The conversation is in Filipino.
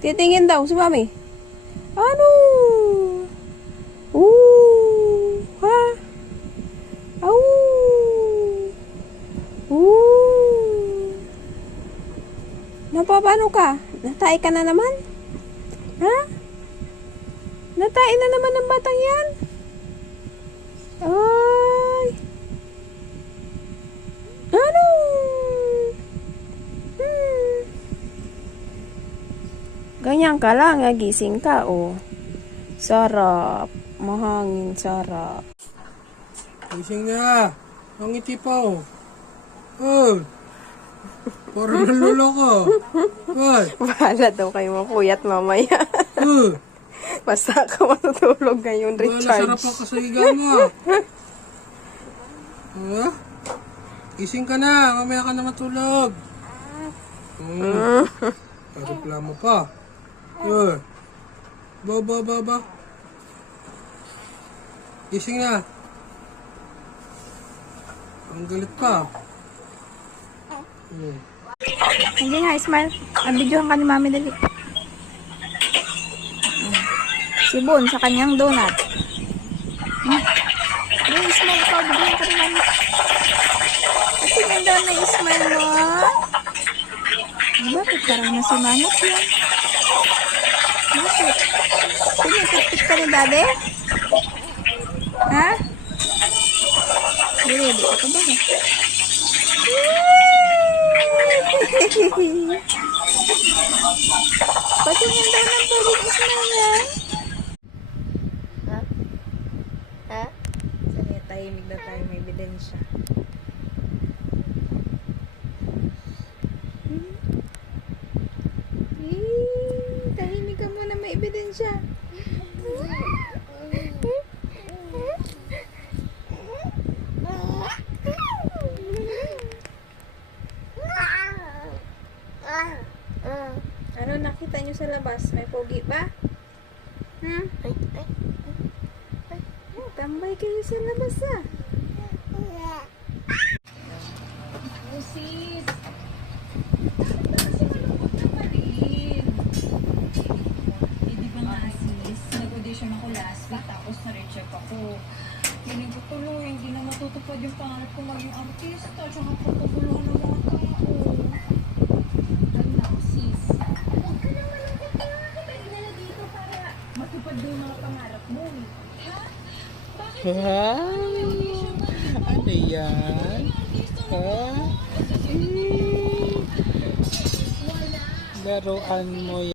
Titingin daw si Mami. Ano? Ha? Au! Napapano ka? Natay ka na naman? Ha? Natay na naman ng batang yan? Ay! Ano? Ganyan ka lang, gising ka, oh. Sarap. Mahangin, sarap. Gising na. Ang ngiti pa, oh. Oh. Parang naluloko. Ay. Bahala daw kayo mapuyat mamaya. Basta ka matutulog ngayon, Richard. Nasarap ako sa higa mo. Gising ka na. Mamaya ka na matulog. Reklamo pa. Ba. Gising na. Ang galit pa. Hindi nga, smile. Nabidyohan ka ni Mami dali. Si Bon sa kanyang donut. Hindi, smile ka. Bigyan ka ni Mami. At tingnan daw na smile mo. Bakit parang nasumangot yan? Bakit? Pinipit ka ni Daddy? Ha? Hindi ka ba? Patingin daw ng pwedeng ismail yan. Ha? Sanya tahimik na tayo, may ebidensya. Tahimik ka muna, may ebidensya. Ano nakita nyo sa labas? May pogi ba? Tambay kayo sa labas ah. Oh sis, kasi malungkot na pa rin. Hindi ba nga sis, nag-audition ako last week tapos na-recheck ako. Piling ko tuloy, hindi na matutupad yung pangarap ko maging artista tsaka pagpupuluhan ng mga tao. Ay naku sis, huwag ka nang malungkot na nga kita dinala dito para matupad yung mga pangarap mo. Ha? Bakit Wow! Ano yan? Ha? Laruan mo yan.